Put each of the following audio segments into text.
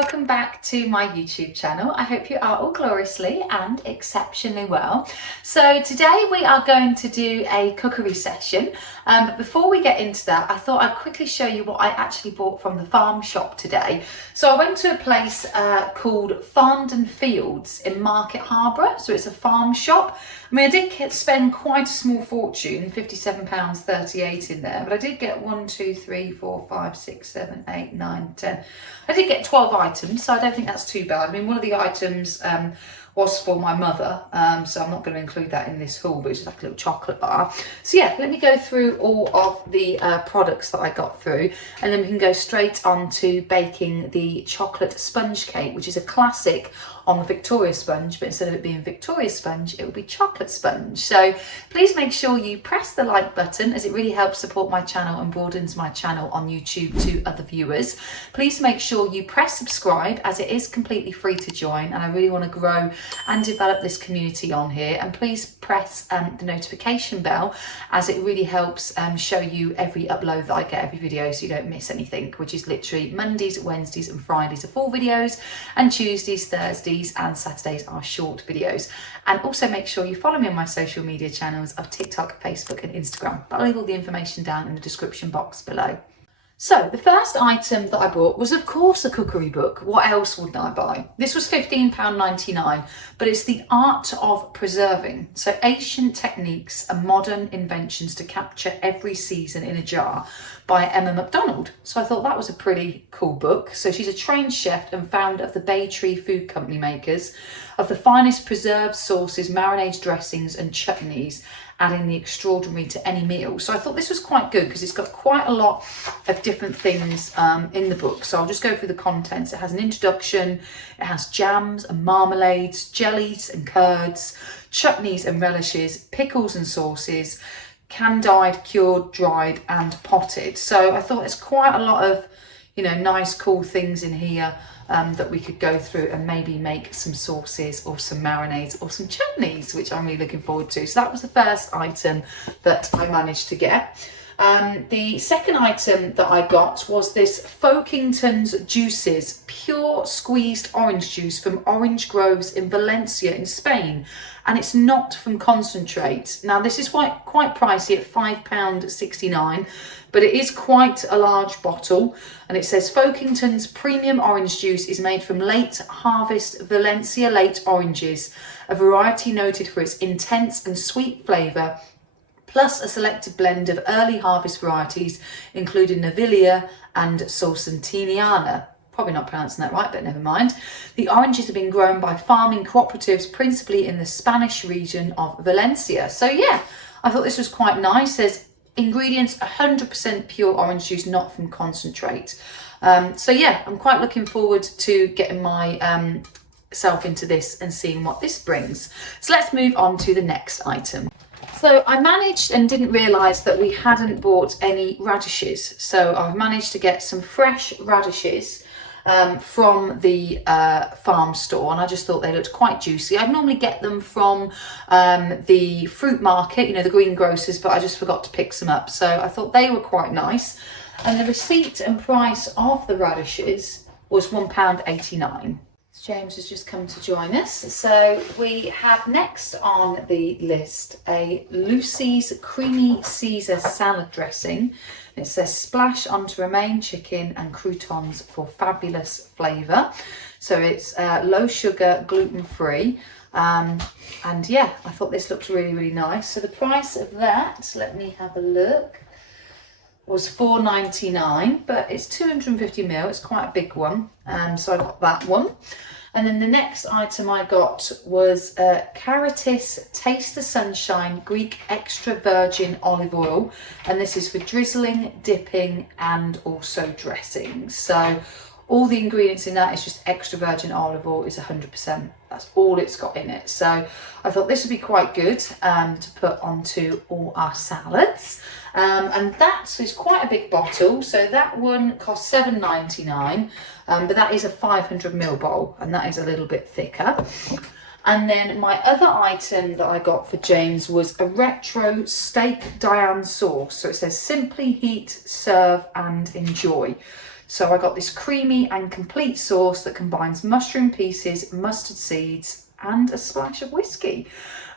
welcome back to my YouTube channel. I hope you are all gloriously and exceptionally well. So today we are going to do a cookery session, but before we get into that, I thought I'd quickly show you what I actually bought from the farm shop today. So I went to a place called Farndon Fields in Market Harborough, so it's a farm shop. I mean, I did spend quite a small fortune, £57.38 in there, but I did get 1, 2, 3, 4, 5, 6, 7, 8, 9, 10. I did get 12 items, so I don't think that's too bad. I mean, one of the items was for my mother, so I'm not going to include that in this haul, but it's just like a little chocolate bar. So yeah, let me go through all of the products that I got through, and then we can go straight on to baking the chocolate sponge cake, which is a classic on the Victoria sponge, but instead of it being Victoria sponge, it will be chocolate sponge. So please make sure you press the like button, as it really helps support my channel and broadens my channel on YouTube to other viewers. Please make sure you press subscribe, as it is completely free to join, and I really want to grow and develop this community on here. And please press the notification bell, as it really helps show you every upload that I get, every video, so you don't miss anything, which is literally Mondays, Wednesdays and Fridays are full videos, and Tuesdays, Thursdays and Saturdays are short videos. And also make sure you follow me on my social media channels of TikTok, Facebook and Instagram. But I'll leave all the information down in the description box below. So the first item that I bought was, of course, a cookery book. What else wouldn't I buy? This was £15.99, but it's The Art of Preserving. So ancient techniques and modern inventions to capture every season in a jar, by Emma MacDonald. So I thought that was a pretty cool book. So she's a trained chef and founder of the Bay Tree Food Company, makers of the finest preserved sauces, marinades, dressings and chutneys, adding the extraordinary to any meal. So I thought this was quite good because it's got quite a lot of different things in the book. So I'll just go through the contents. It has an introduction, it has jams and marmalades, jellies and curds, chutneys and relishes, pickles and sauces, candied, cured, dried and potted. So I thought there's quite a lot of, you know, nice cool things in here that we could go through and maybe make some sauces or some marinades or some chutneys, which I'm really looking forward to. So that was the first item that I managed to get. The second item that I got was this Folkeington's Juices pure squeezed orange juice from orange groves in Valencia in Spain, and it's not from concentrate. Now this is quite pricey at £5.69, but it is quite a large bottle, and it says Folkeington's premium orange juice is made from late harvest Valencia late oranges, a variety noted for its intense and sweet flavour, plus a selected blend of early harvest varieties, including Navilia and Sorrentiniana. Probably not pronouncing that right, but never mind. The oranges have been grown by farming cooperatives, principally in the Spanish region of Valencia. So yeah, I thought this was quite nice. There's ingredients 100% pure orange juice, not from concentrate. So yeah, I'm quite looking forward to getting my self into this and seeing what this brings. So let's move on to the next item. So I managed and didn't realise that we hadn't bought any radishes. So I've managed to get some fresh radishes from the farm store, and I just thought they looked quite juicy. I'd normally get them from the fruit market, you know, the greengrocers, but I just forgot to pick some up. So I thought they were quite nice. And the receipt and price of the radishes was £1.89. James has just come to join us. So we have next on the list a Lucy's Creamy Caesar salad dressing. It says splash onto romaine chicken and croutons for fabulous flavour. So it's low sugar, gluten free. And yeah, I thought this looked really nice. So the price of that, let me have a look, was £4.99, but it's 250ml, it's quite a big one, so I got that one. And then the next item I got was Caritas Taste the Sunshine Greek Extra Virgin Olive Oil, and this is for drizzling, dipping and also dressing. So all the ingredients in that is just extra virgin olive oil, is 100%. That's all it's got in it. So I thought this would be quite good to put onto all our salads. And that is quite a big bottle. So that one cost £7.99, but that is a 500ml bowl, and that is a little bit thicker. And then my other item that I got for James was a retro steak Diane sauce. So it says simply heat, serve and enjoy. So I got this creamy and complete sauce that combines mushroom pieces, mustard seeds and a splash of whiskey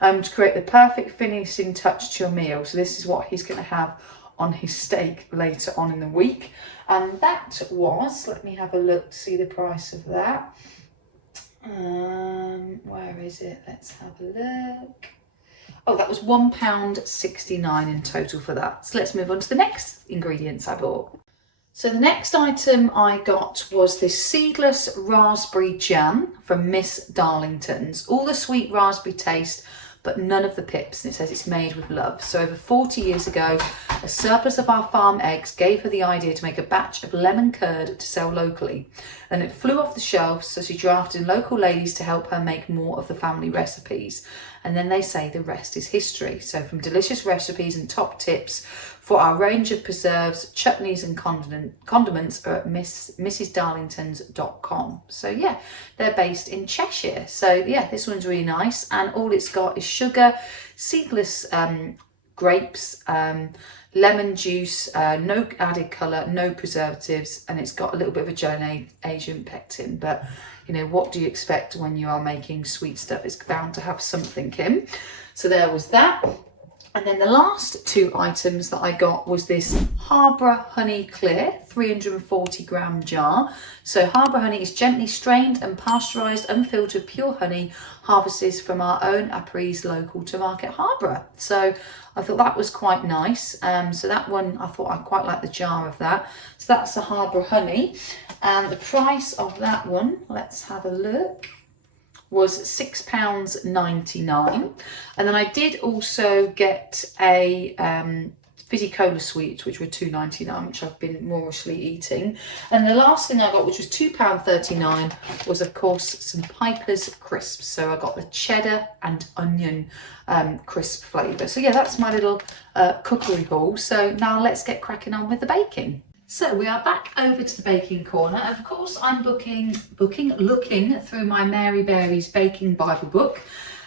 to create the perfect finishing touch to your meal. So this is what he's going to have on his steak later on in the week. And that was, let me have a look to see the price of that. Where is it? Let's have a look. Oh, that was £1.69 in total for that. So let's move on to the next ingredients I bought. So the next item I got was this seedless raspberry jam from Miss Darlington's. All the sweet raspberry taste, but none of the pips, and it says it's made with love. So over 40 years ago, a surplus of our farm eggs gave her the idea to make a batch of lemon curd to sell locally. Then it flew off the shelves, so she drafted in local ladies to help her make more of the family recipes. And then they say the rest is history. So from delicious recipes and top tips for our range of preserves, chutneys and condiments are at mrsdarlingtons.com. So yeah, they're based in Cheshire. So yeah, this one's really nice. And all it's got is sugar, seedless grapes, lemon juice, no added colour, no preservatives, and it's got a little bit of a gelling agent pectin. But you know, what do you expect when you are making sweet stuff? It's bound to have something in. So there was that. And then the last two items that I got was this Harborough Honey Clear 340 gram jar. So Harborough honey is gently strained and pasteurised, unfiltered pure honey harvested from our own apiaries local to Market Harborough. So I thought that was quite nice. So that one, I thought I quite like the jar of that. So that's the Harborough Honey. And the price of that one, let's have a look, was £6.99. And then I did also get a fizzy cola sweets, which were £2.99, which I've been morosely eating. And the last thing I got, which was £2.39, was of course some Piper's crisps. So I got the cheddar and onion crisp flavour. So yeah, that's my little cookery haul. So now let's get cracking on with the baking. So we are back over to the baking corner. Of course, I'm looking through my Mary Berry's Baking Bible book,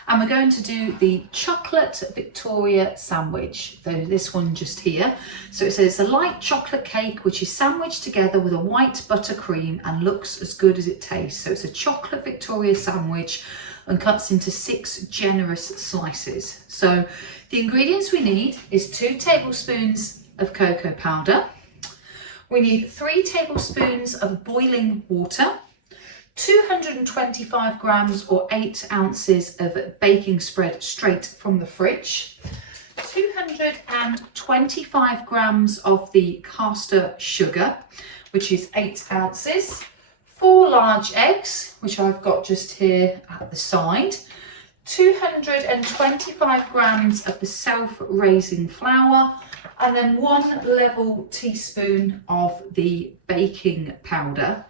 and we're going to do the chocolate Victoria sandwich. So this one just here. So it says it's a light chocolate cake which is sandwiched together with a white buttercream and looks as good as it tastes. So it's a chocolate Victoria sandwich and cuts into 6 generous slices. So the ingredients we need is 2 tablespoons of cocoa powder. We need 3 tablespoons of boiling water, 225 grams or 8 ounces of baking spread straight from the fridge, 225 grams of the caster sugar, which is 8 ounces, 4 large eggs, which I've got just here at the side, 225 grams of the self-raising flour, and then 1 level teaspoon of the baking powder.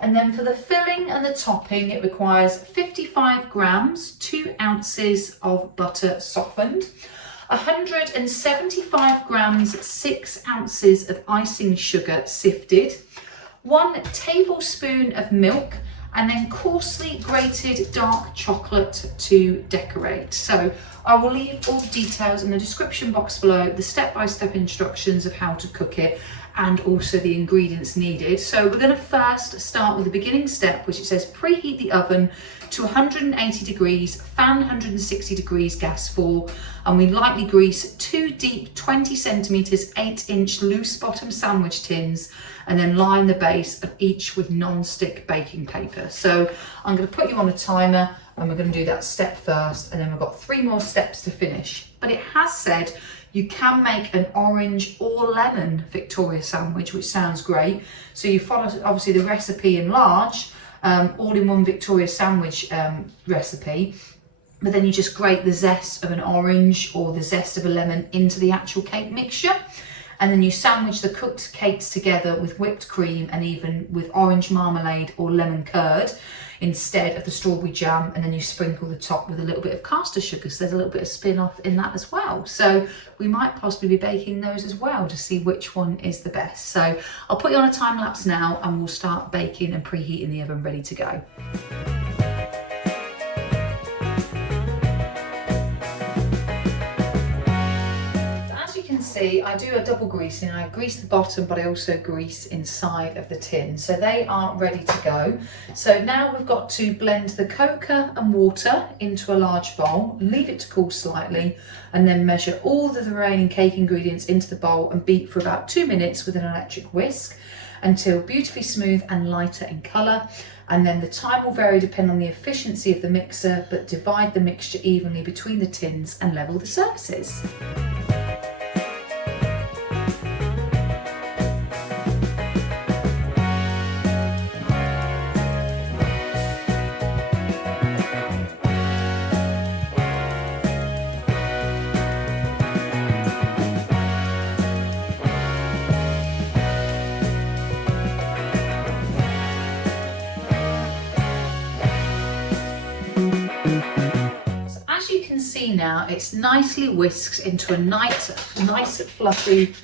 And then for the filling and the topping, it requires 55 grams, 2 ounces of butter softened, 175 grams, 6 ounces of icing sugar sifted, 1 tablespoon of milk, and then coarsely grated dark chocolate to decorate. So I will leave all the details in the description box below, the step-by-step instructions of how to cook it, and also the ingredients needed. So we're going to first start with the beginning step, which it says preheat the oven to 180 degrees, fan 160 degrees, gas 4, and we lightly grease 2 deep 20 centimeters 8-inch loose bottom sandwich tins, and then line the base of each with non-stick baking paper. So I'm going to put you on a timer, and we're going to do that step first, and then we've got 3 more steps to finish. But it has said you can make an orange or lemon Victoria sandwich, which sounds great. So you follow obviously the recipe in large, all-in-one Victoria sandwich recipe, but then you just grate the zest of an orange or the zest of a lemon into the actual cake mixture, and then you sandwich the cooked cakes together with whipped cream and even with orange marmalade or lemon curd instead of the strawberry jam, and then you sprinkle the top with a little bit of caster sugar, so there's a little bit of spin-off in that as well. So we might possibly be baking those as well to see which one is the best. So I'll put you on a time lapse now, and we'll start baking and preheating the oven ready to go. see, I do a double greasing. I grease the bottom, but I also grease inside of the tin. So they are ready to go. So now we've got to blend the cocoa and water into a large bowl, leave it to cool slightly, and then measure all the remaining cake ingredients into the bowl and beat for about 2 minutes with an electric whisk until beautifully smooth and lighter in colour. And then the time will vary depending on the efficiency of the mixer, but divide the mixture evenly between the tins and level the surfaces. Now it's nicely whisked into a nice fluffy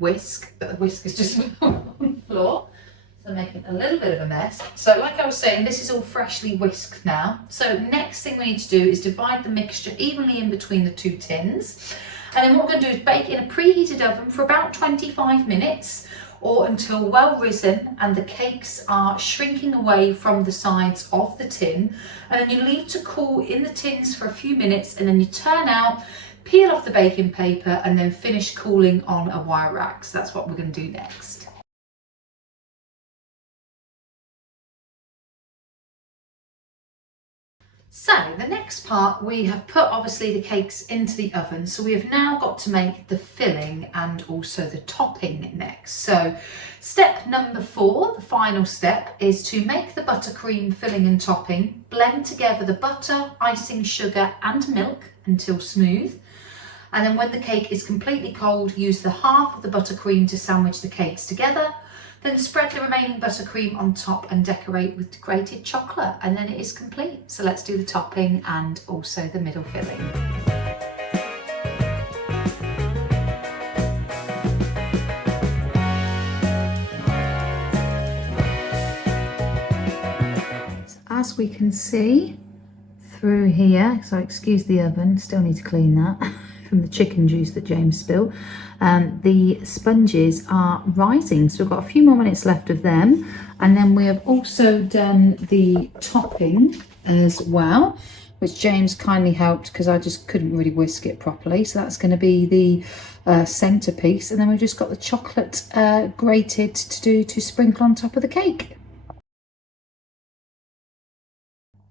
whisk, but the whisk is just on the floor, so making a little bit of a mess. So like I was saying, this is all freshly whisked now. So next thing we need to do is divide the mixture evenly in between the two tins, and then what we're going to do is bake in a preheated oven for about 25 minutes or until well risen and the cakes are shrinking away from the sides of the tin. And then you leave to cool in the tins for a few minutes, and then you turn out, peel off the baking paper, and then finish cooling on a wire rack. So that's what we're going to do next. So the next part, we have put obviously the cakes into the oven. So we have now got to make the filling and also the topping next. So step number 4, the final step, is to make the buttercream filling and topping. Blend together the butter, icing, sugar and milk until smooth. And then when the cake is completely cold, use the half of the buttercream to sandwich the cakes together. Then spread the remaining buttercream on top and decorate with grated chocolate, and then it is complete. So let's do the topping and also the middle filling. So as we can see through here, so excuse the oven, still need to clean that from the chicken juice that James spilled. The sponges are rising, so we've got a few more minutes left of them, and then we have also done the topping as well, which James kindly helped because I just couldn't really whisk it properly. So that's going to be the centerpiece, and then we've just got the chocolate grated to sprinkle on top of the cake.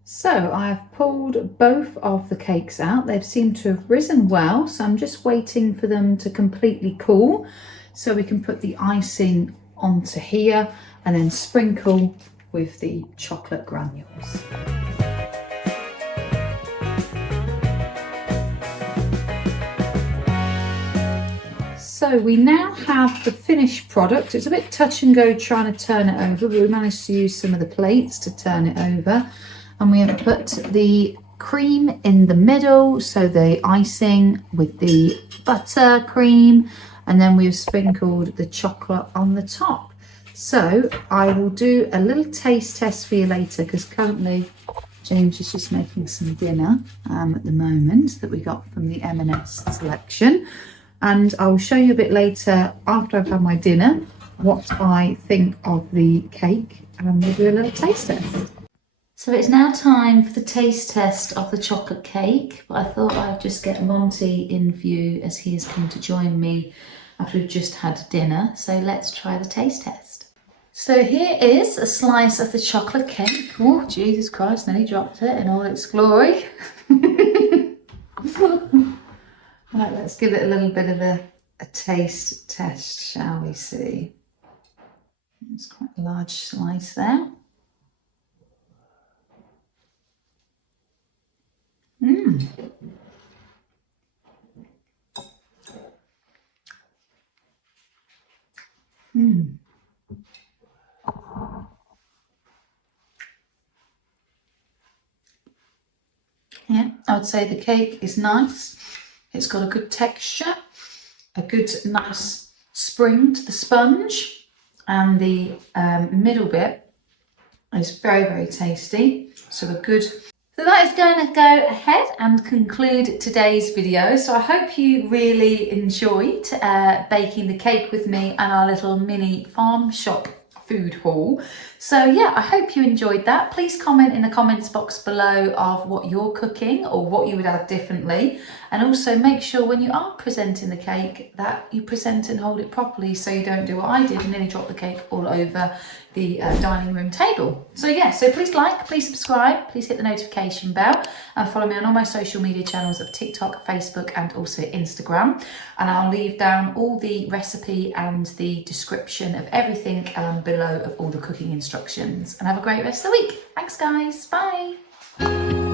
So I've pulled both of the cakes out. They've seemed to have risen well, so I'm just waiting for them to completely cool so we can put the icing onto here and then sprinkle with the chocolate granules. So we now have the finished product. It's a bit touch and go trying to turn it over, but we managed to use some of the plates to turn it over. And we have put the cream in the middle, so the icing with the butter cream, and then we've sprinkled the chocolate on the top. So I will do a little taste test for you later, because currently James is just making some dinner at the moment that we got from the M&S selection. And I will show you a bit later, after I've had my dinner, what I think of the cake, and we'll do a little taste test. So it's now time for the taste test of the chocolate cake, but I thought I'd just get Monty in view as he has come to join me after we've just had dinner. So let's try the taste test. So here is a slice of the chocolate cake. Oh, Jesus Christ, nearly dropped it in all its glory. Right, let's give it a little bit of a taste test, shall we see? It's quite a large slice there. Mmm. Mmm. Yeah, I would say the cake is nice. It's got a good texture, a good nice spring to the sponge, and the middle bit is very, very tasty. So a good So that is going to go ahead and conclude today's video. So I hope you really enjoyed baking the cake with me and our little mini farm shop food haul. So yeah, I hope you enjoyed that. Please comment in the comments box below of what you're cooking or what you would add differently. And also make sure when you are presenting the cake that you present and hold it properly, so you don't do what I did and nearly drop the cake all over the dining room table. So yeah, so please like, please subscribe, please hit the notification bell and follow me on all my social media channels of TikTok, Facebook and also Instagram. And I'll leave down all the recipe and the description of everything below of all the cooking instructions. And have a great rest of the week. Thanks guys, bye.